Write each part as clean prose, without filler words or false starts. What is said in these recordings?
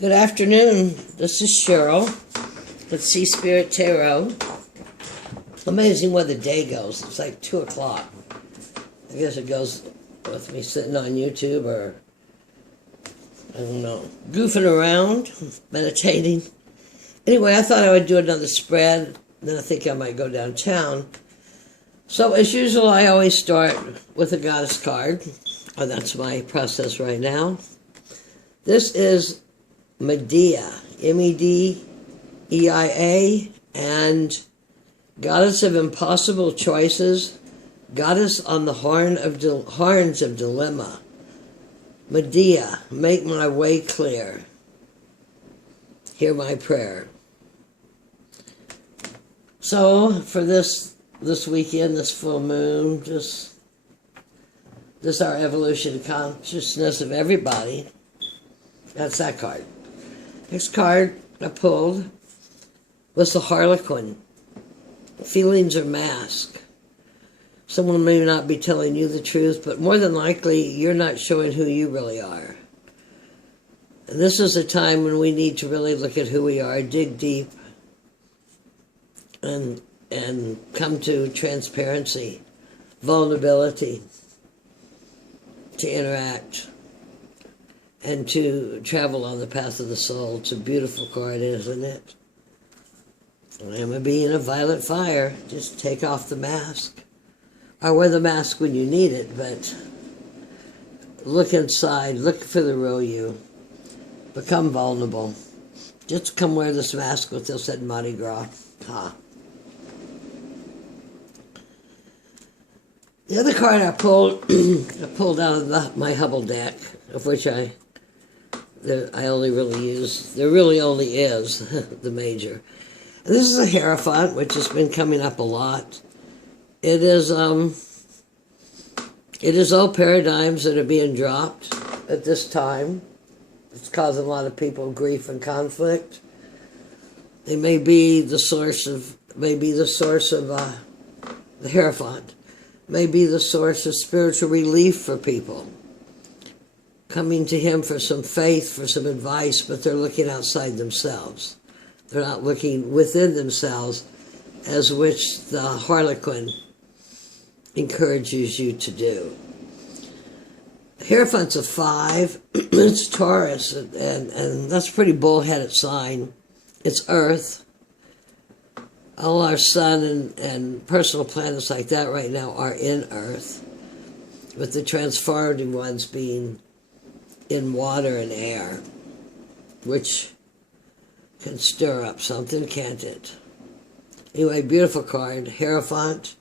Good afternoon. This is Cheryl with Sea Spirit Tarot. Amazing where the day goes. It's like 2 o'clock. I guess it goes with me sitting on YouTube or, I don't know, goofing around, meditating. Anyway, I thought I would do another spread. Then I think I might go downtown. So as usual, I always start with a goddess card. And that's my process right now. This is Medea, M-E-D-E-I-A, and Goddess of Impossible Choices, Goddess on the Horns of Dilemma. Medea, make my way clear. Hear my prayer. So, for this weekend, this full moon, this our evolution of consciousness of everybody. That's that card. Next card I pulled was the Harlequin. Feelings are masked. Someone may not be telling you the truth, but more than likely you're not showing who you really are. And this is a time when we need to really look at who we are, dig deep, and come to transparency, vulnerability, to interact, and to travel on the path of the soul. It's a beautiful card, isn't it? I am a being of violet fire. Just take off the mask. Or wear the mask when you need it, but look inside, look for the real you. Become vulnerable. Just come wear this mask with us at Mardi Gras. Ha. The other card I pulled, I pulled out of my Hubble deck, of which I only really use, there really only is the major. And this is a Hierophant, which has been coming up a lot. It is all paradigms that are being dropped at this time. It's causing a lot of people grief and conflict. They may be the source of, the Hierophant, may be the source of spiritual relief for people. Coming to him for some faith, for some advice, but they're looking outside themselves. They're not looking within themselves, as which the Harlequin encourages you to do. Hierophant's a 5. It's Taurus, and that's a pretty bullheaded sign. It's Earth. All our sun and personal planets like that right now are in Earth, with the transformative ones being in water and air, which can stir up something, can't it? Anyway, beautiful card. Hierophant.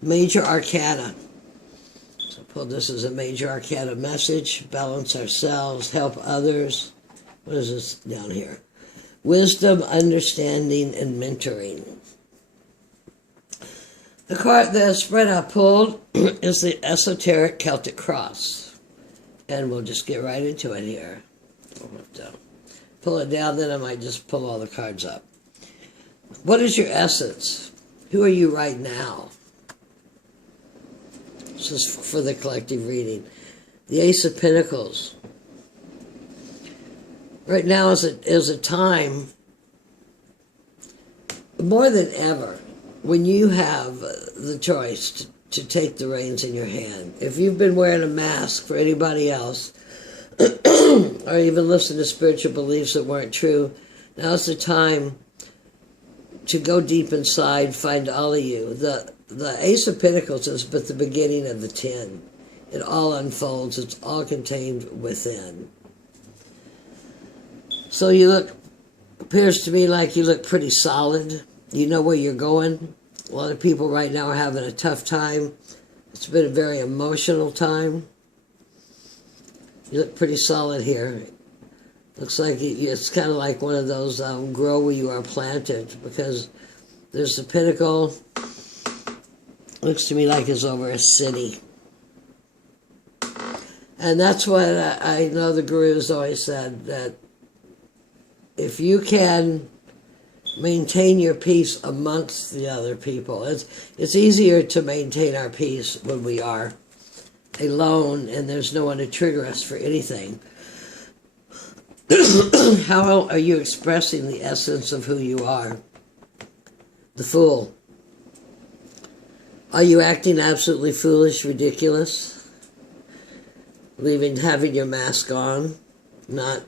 Major Arcana. So I pulled this as a Major Arcana message. Balance ourselves. Help others. What is this down here? Wisdom, understanding, and mentoring. The spread I pulled is the Esoteric Celtic Cross. And we'll just get right into it here. I'll have to pull it down, then I might just pull all the cards up. What is your essence? Who are you right now? This is for the collective reading. The Ace of Pentacles. Right now is a time, more than ever, when you have the choice to take the reins in your hand. If you've been wearing a mask for anybody else, or even listen to spiritual beliefs that weren't true, now's the time to go deep inside, find all of you. The Ace of Pentacles is but the beginning of the 10. It all unfolds. It's all contained within. So appears to me like you look pretty solid. You know where you're going. A lot of people right now are having a tough time. It's been a very emotional time. You look pretty solid here. Looks like it's kind of like one of those grow where you are planted, because there's the pinnacle. Looks to me like it's over a city. And that's what I know the gurus always said, that if you can maintain your peace amongst the other people. It's easier to maintain our peace when we are alone and there's no one to trigger us for anything. How are you expressing the essence of who you are? The Fool. Are you acting absolutely foolish, ridiculous? Having your mask on, not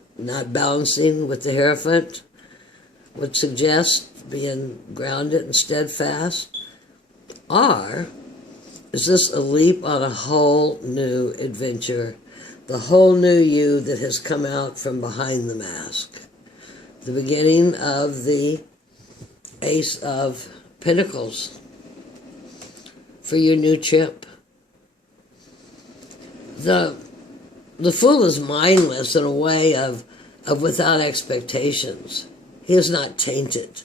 balancing with the Hierophant would suggest being grounded and steadfast? Or is this a leap on a whole new adventure? The whole new you that has come out from behind the mask. The beginning of the Ace of Pentacles for your new trip. The Fool is mindless in a way of without expectations. He is not tainted.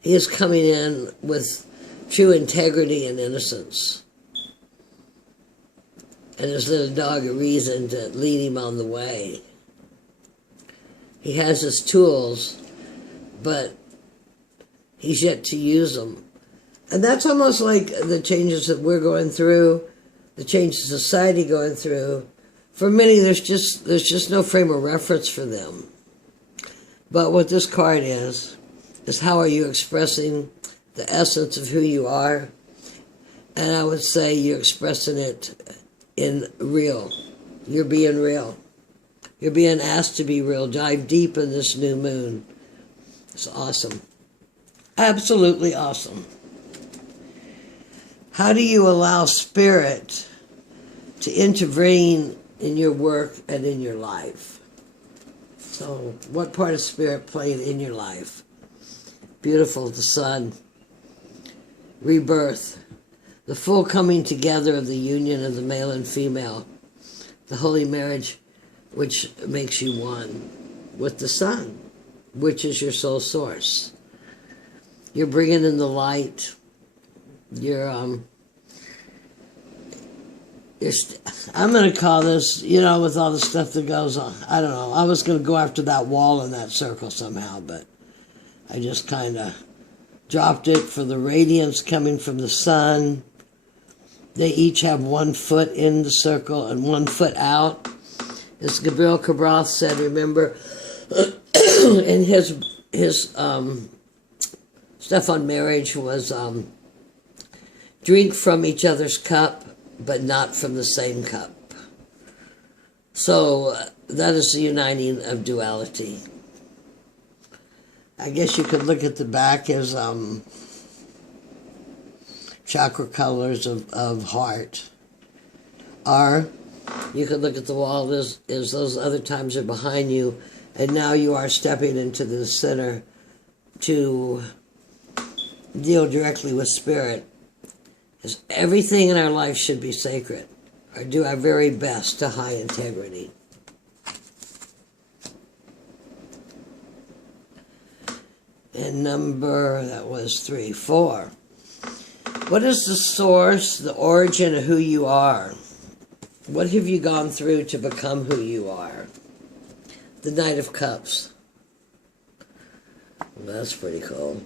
He is coming in with true integrity and innocence. And his little dog a reason to lead him on the way. He has his tools, but he's yet to use them. And that's almost like the changes that we're going through, the changes society going through. For many, there's just no frame of reference for them. But what this card is how are you expressing the essence of who you are? And I would say you're expressing it in real. You're being real. You're being asked to be real. Dive deep in this new moon. It's awesome. Absolutely awesome. How do you allow Spirit to intervene in your work and in your life? So, what part of Spirit played in your life? Beautiful, the Sun. Rebirth. The full coming together of the union of the male and female. The holy marriage which makes you one with the Sun, which is your soul source. You're bringing in the light. I'm going to call this, with all the stuff that goes on, I don't know. I was going to go after that wall in that circle somehow, but I just kind of dropped it for the radiance coming from the Sun. They each have 1 foot in the circle and 1 foot out. As Gabriel Cabral said, remember, in his stuff on marriage was drink from each other's cup, but not from the same cup. So that is the uniting of duality. I guess you could look at the back as chakra colors of heart. Or you could look at the wall as those other times are behind you, and now you are stepping into the center to deal directly with Spirit. Because everything in our life should be sacred, or do our very best to high integrity. And number, that was 3, 4. What is the source, the origin of who you are? What have you gone through to become who you are? The Knight of Cups. Well, that's pretty cool.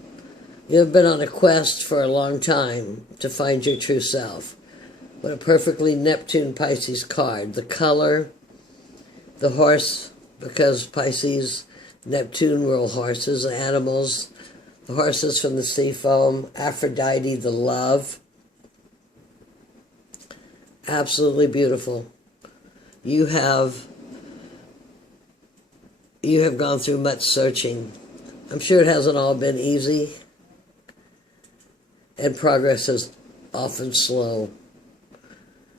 You have been on a quest for a long time to find your true self. What a perfectly Neptune Pisces card. The color, the horse, because Pisces, Neptune rule horses, animals, the horses from the sea foam, Aphrodite, the love. Absolutely beautiful. You have gone through much searching. I'm sure it hasn't all been easy. And progress is often slow.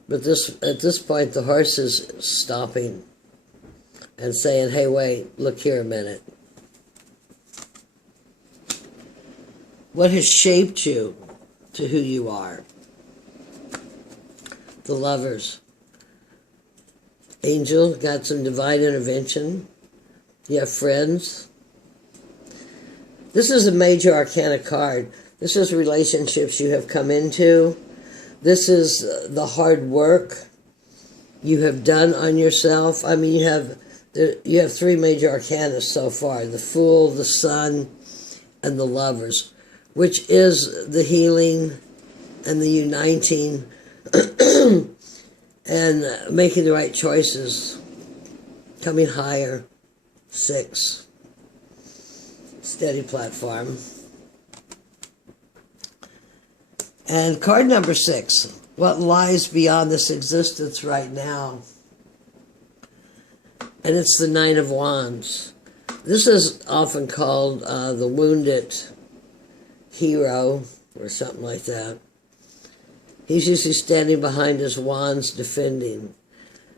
But at this point, the horse is stopping and saying, hey, wait, look here a minute. What has shaped you to who you are? The Lovers. Angel, got some divine intervention. You have friends. This is a major arcana card. This is relationships you have come into. This is the hard work you have done on yourself. I mean, you have 3 major arcana so far. The Fool, the Sun, and the Lovers, which is the healing and the uniting and making the right choices, coming higher, 6. Steady platform. And card number 6. What lies beyond this existence right now? And it's the Nine of Wands. This is often called the wounded hero or something like that. He's usually standing behind his wands defending.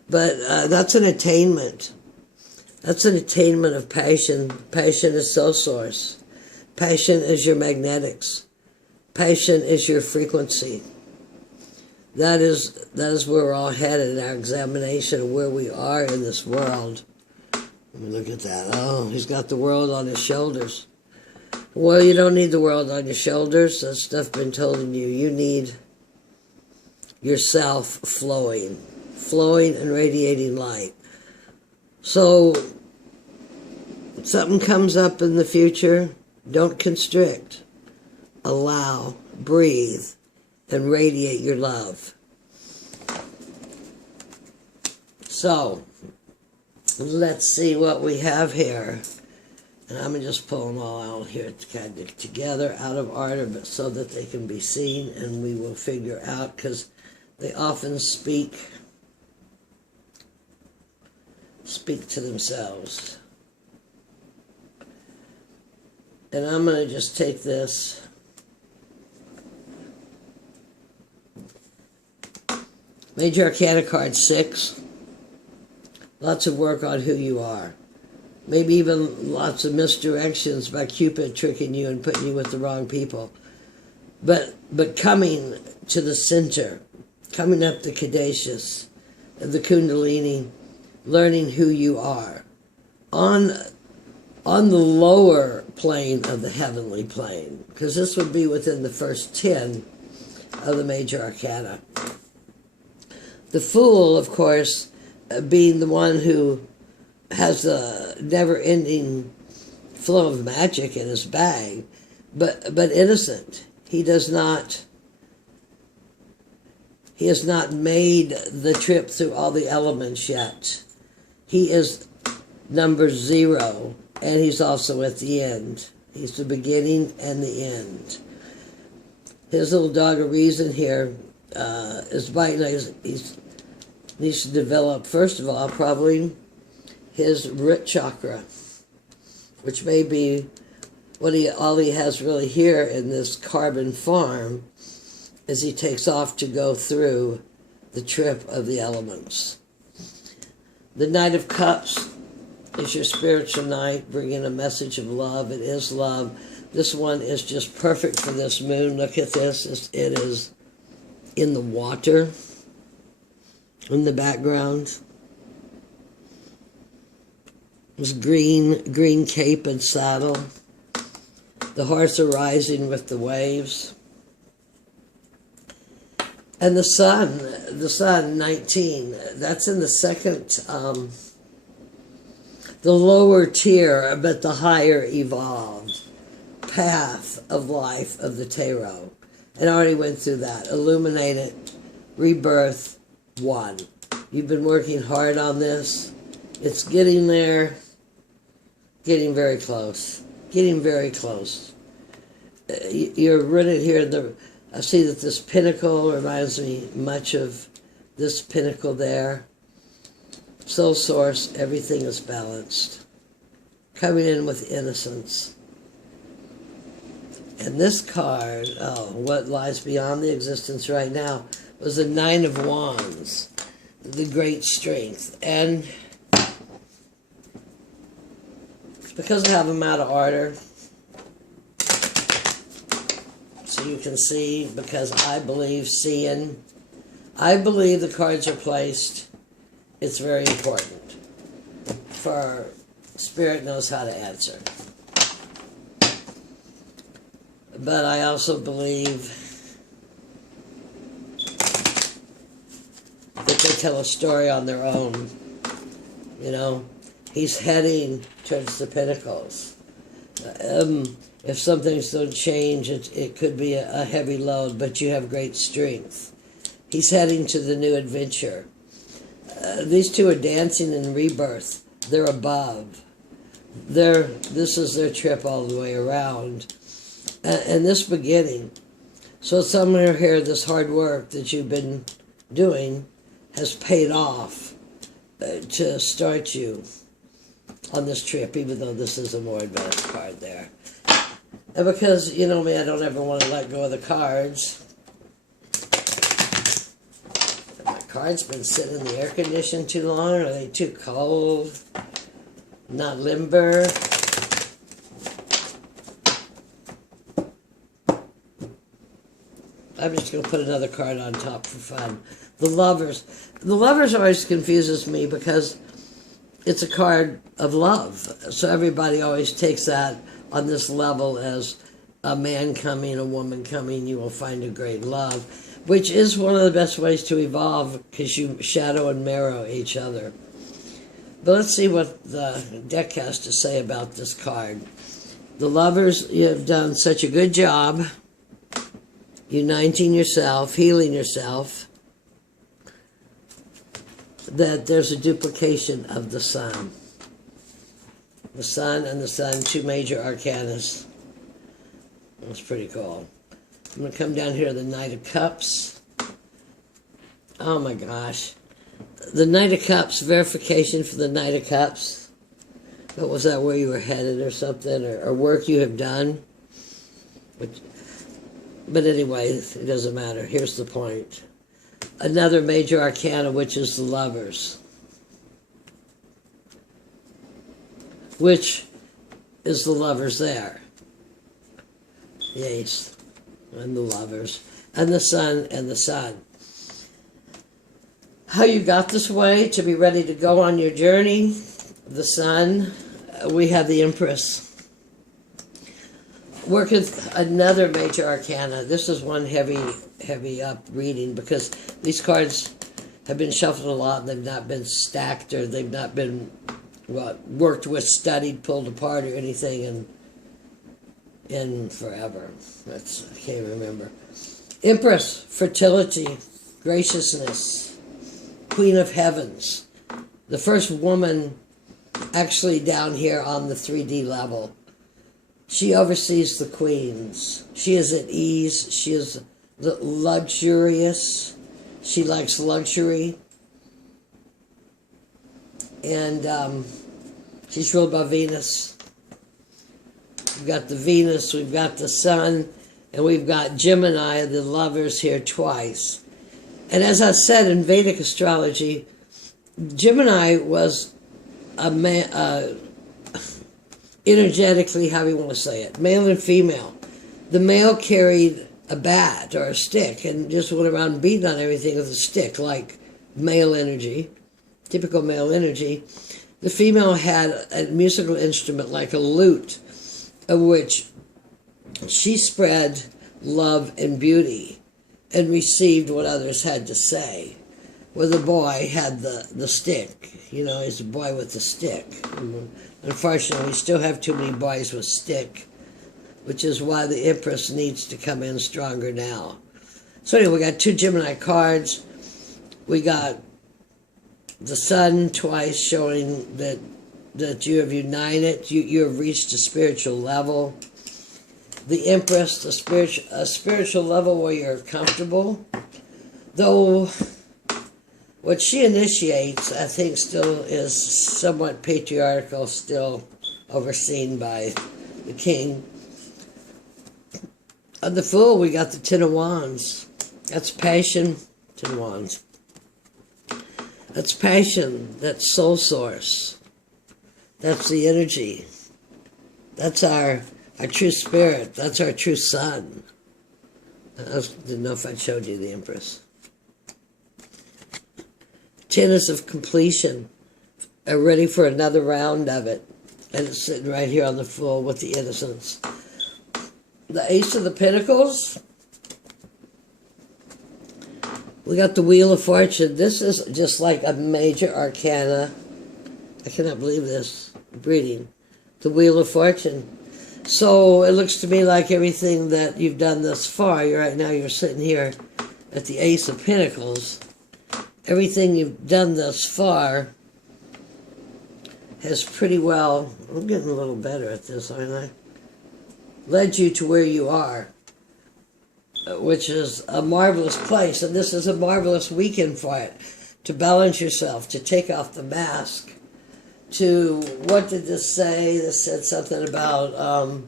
But that's an attainment. That's an attainment of passion. Passion is soul source. Passion is your magnetics. Passion is your frequency. That is where we're all headed in our examination of where we are in this world. Let me look at that. Oh, he's got the world on his shoulders. Well, you don't need the world on your shoulders. That stuff been told in you. You need yourself flowing and radiating light. So, if something comes up in the future, don't constrict. Allow, breathe, and radiate your love. So, let's see what we have here. And I'm just pulling them all out here kind of together, out of order, but so that they can be seen, and we will figure out, because they often speak to themselves. And I'm going to just take this. Major Arcana card 6. Lots of work on who you are. Maybe even lots of misdirections by Cupid tricking you and putting you with the wrong people. But coming to the center, coming up the Caduceus, the Kundalini, learning who you are. On the lower plane of the heavenly plane, because this would be within the first 10 of the Major Arcana. The Fool, of course, being the one who has a never-ending flow of magic in his bag, but innocent. He has not made the trip through all the elements yet. He is number 0, and he's also at the end. He's the beginning and the end. His little dog of reason here is biting. He needs to develop, first of all, probably his root chakra, which may be what all he has really here in this carbon farm as he takes off to go through the trip of the elements. The Knight of Cups is your spiritual knight, bringing a message of love. It is love. This one is just perfect for this moon. Look at this. It is in the water, in the background. This green cape and saddle. The horse arising with the waves. And the sun, 19, that's in the second, the lower tier, but the higher evolved path of life of the tarot. And I already went through that. Illuminated, rebirth, 1. You've been working hard on this. It's getting there, getting very close, getting very close. You're running here, I see that this pinnacle reminds me much of this pinnacle there. Soul source, everything is balanced. Coming in with innocence. And this card, what lies beyond the existence right now, was the Nine of Wands, the great strength. And because I have them out of order, so you can see, because I believe the cards are placed. It's very important. For Spirit knows how to answer. But I also believe that they tell a story on their own. You know, he's heading towards the pinnacles. If some things don't change, it could be a heavy load, but you have great strength. He's heading to the new adventure. These two are dancing in rebirth. They're above. this is their trip all the way around. And this beginning. So somewhere here, this hard work that you've been doing has paid off to start you on this trip, even though this is a more advanced card there. And because, you know me, I don't ever want to let go of the cards. My card's been sitting in the air condition too long. Are they too cold? Not limber? I'm just going to put another card on top for fun. The Lovers. The Lovers always confuses me because it's a card of love. So everybody always takes that on this level as a man coming, a woman coming, you will find a great love, which is one of the best ways to evolve because you shadow and mirror each other. But let's see what the deck has to say about this card. The Lovers, you have done such a good job uniting yourself, healing yourself, that there's a duplication of the Sun. The Sun and the Sun, two major arcanas. That's pretty cool. I'm going to come down here to the Knight of Cups. Oh my gosh. The Knight of Cups, verification for the Knight of Cups. What was that, where you were headed or something, or work you have done? But anyway, it doesn't matter. Here's the point. Another major arcana, which is the Lovers. Which is the Lovers there? The Ace and the Lovers. And the Sun and the Sun. How you got this way to be ready to go on your journey? The Sun. We have the Empress. Work with another major arcana. This is one heavy up reading because these cards have been shuffled a lot and they've not been stacked or they've not been worked with, studied, pulled apart or anything in forever. I can't remember. Empress, fertility, graciousness, Queen of Heavens. The first woman actually down here on the 3D level. She oversees the queens. She is at ease. She is luxurious. She likes luxury. And she's ruled by Venus. We've got the Venus, we've got the Sun, and we've got Gemini, the Lovers, here twice. And as I said in Vedic astrology, Gemini was a man, energetically, how do you want to say it, male and female. The male carried a bat or a stick and just went around beating on everything with a stick, like male energy, typical male energy. The female had a musical instrument like a lute, of which she spread love and beauty and received what others had to say. Where the boy had the stick, you know, he's a boy with the stick. Unfortunately, we still have too many boys with stick, which is why the Empress needs to come in stronger now. So anyway, we got two Gemini cards. We got the Sun twice showing that you have united, you have reached a spiritual level. The Empress, a spiritual level where you're comfortable. Though what she initiates, I think, still is somewhat patriarchal, still overseen by the king. On the Fool, we got the Ten of Wands. That's passion. Ten of Wands. That's passion. That's soul source. That's the energy. That's our true spirit. That's our true sun. I didn't know if I showed you the Empress. Ten is of completion, ready for another round of it. And it's sitting right here on the Fool with the Innocence. The Ace of the Pentacles. We got the Wheel of Fortune. This is just like a major arcana. I cannot believe this reading. The Wheel of Fortune. So it looks to me like everything that you've done thus far, right now you're sitting here at the Ace of Pentacles. Everything you've done thus far has pretty well, I'm getting a little better at this, aren't I? Led you to where you are, which is a marvelous place. And this is a marvelous weekend for it, to balance yourself, to take off the mask, to, what did this say? This said something about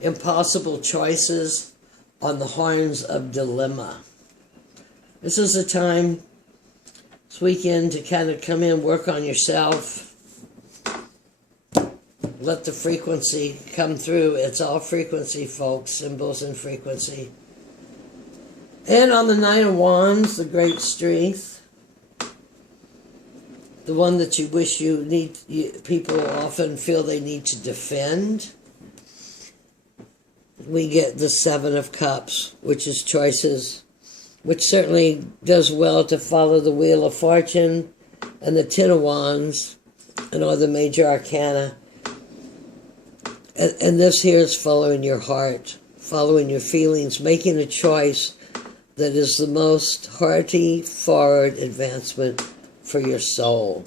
impossible choices on the horns of dilemma. This is a time, this weekend, to kind of come in, work on yourself. Let the frequency come through. It's all frequency, folks. Symbols and frequency. And on the Nine of Wands, the great strength. The one that you wish you need, people often feel they need to defend. We get the Seven of Cups, which is choices, which certainly does well to follow the Wheel of Fortune, and the Ten of Wands, and all the major arcana. And this here is following your heart, following your feelings, making a choice that is the most hearty forward advancement for your soul.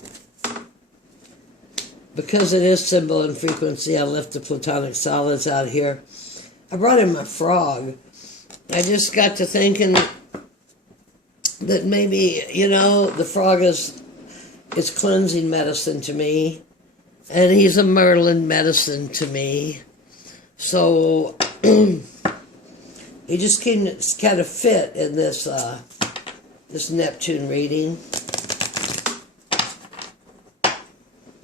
Because it is symbol and frequency, I left the platonic solids out here. I brought in my frog. I just got to thinking that maybe, you know, the frog is cleansing medicine to me. And he's a Merlin medicine to me. So he just kind of fit in this this Neptune reading.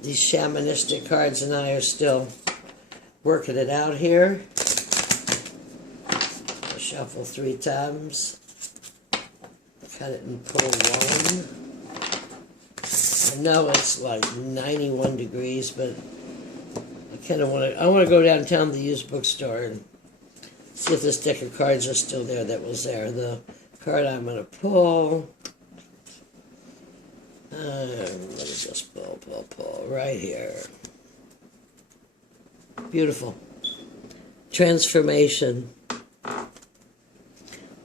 These shamanistic cards and I are still working it out here. I'll shuffle 3 times. Cut it and pull 1. I know it's like 91 degrees, but I kind of want to go downtown to the used bookstore and see if this deck of cards are still there that was there. The card I'm going to pull, let me just pull, right here. Beautiful. Transformation.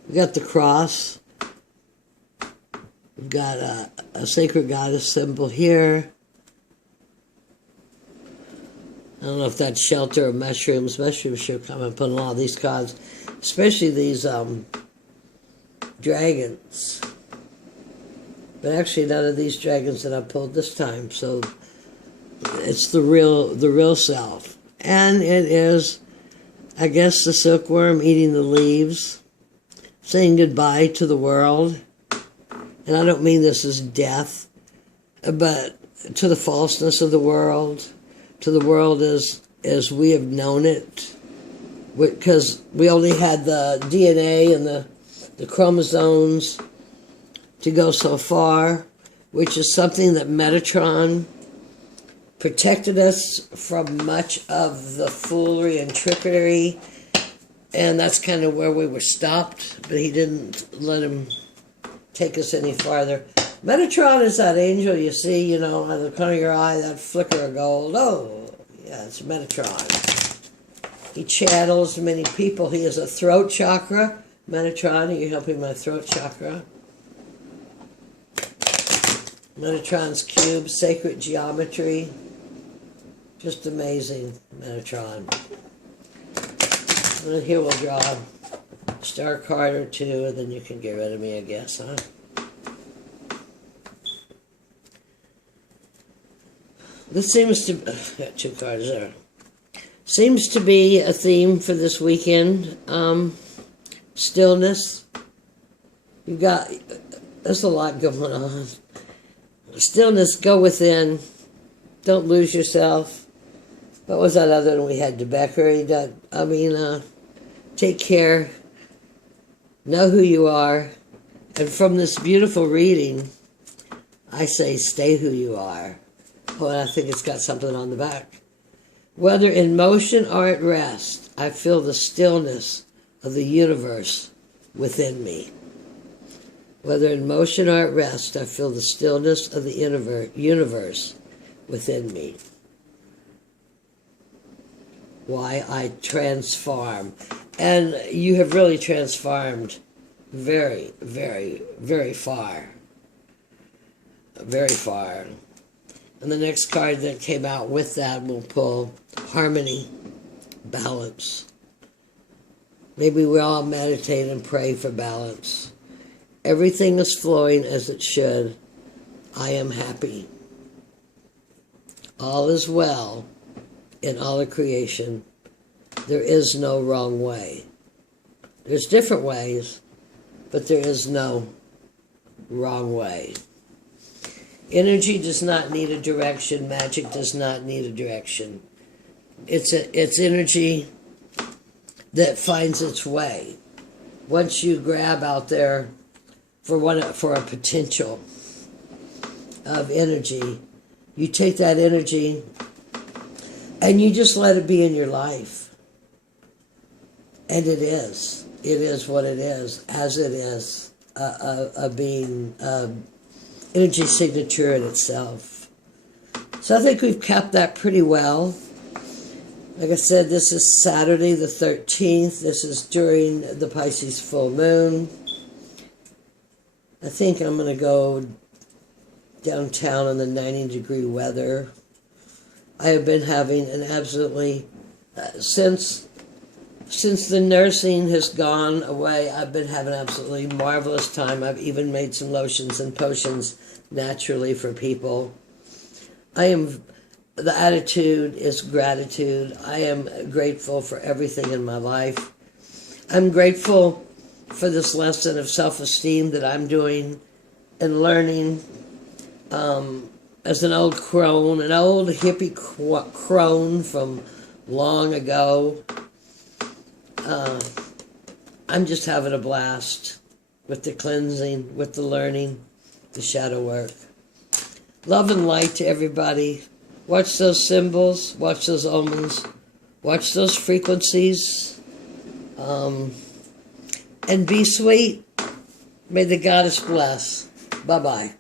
We got the cross. We've got a sacred goddess symbol here. I don't know if that's shelter or mushrooms. Mushrooms should come up on a lot of these cards, especially these dragons. But actually, none of these dragons that I pulled this time. So it's the real self, and it is, I guess, the silkworm eating the leaves, saying goodbye to the world. And I don't mean this as death, but to the falseness of the world, to the world as we have known it. Because we only had the DNA and the chromosomes to go so far, which is something that Metatron protected us from much of the foolery and trickery. And that's kind of where we were stopped, but he didn't let him take us any farther. Metatron is that angel you see, you know, out of the corner of your eye, that flicker of gold. Oh, yeah, it's Metatron. He channels many people. He has a throat chakra. Metatron, you're helping my throat chakra. Metatron's cube, sacred geometry. Just amazing, Metatron. And here we'll draw a star card or 2, and then you can get rid of me, I guess, huh? This seems to... got 2 cards there. Seems to be a theme for this weekend. Stillness. You've got... there's a lot going on. Stillness, go within. Don't lose yourself. What was that other one we had? DeBecker. Take care. Know who you are. And from this beautiful reading, I say stay who you are. Oh, and I think it's got something on the back. Whether in motion or at rest, I feel the stillness of the universe within me. Whether in motion or at rest, I feel the stillness of the universe within me. Why I transform. And you have really transformed very, very, very far. Very far. And the next card that came out with that will pull harmony, balance. Maybe we all meditate and pray for balance. Everything is flowing as it should. I am happy. All is well in all of creation. There is no wrong way. There's different ways, but there is no wrong way. Energy does not need a direction. Magic does not need a direction. It's energy that finds its way. Once you grab out there for a potential of energy, you take that energy and you just let it be in your life. And it is. It is what it is, as it is, a being, energy signature in itself. So I think we've kept that pretty well. Like I said, this is Saturday the 13th. This is during the Pisces full moon. I think I'm going to go downtown in the 90-degree weather. I have been having an absolutely, since the nursing has gone away, I've been having an absolutely marvelous time. I've even made some lotions and potions naturally for people. The attitude is gratitude. I am grateful for everything in my life. I'm grateful for this lesson of self-esteem that I'm doing and learning as an old crone, an old hippie crone from long ago. I'm just having a blast with the cleansing, with the learning, the shadow work. Love and light to everybody. Watch those symbols, watch those omens, watch those frequencies, and be sweet. May the goddess bless. Bye-bye.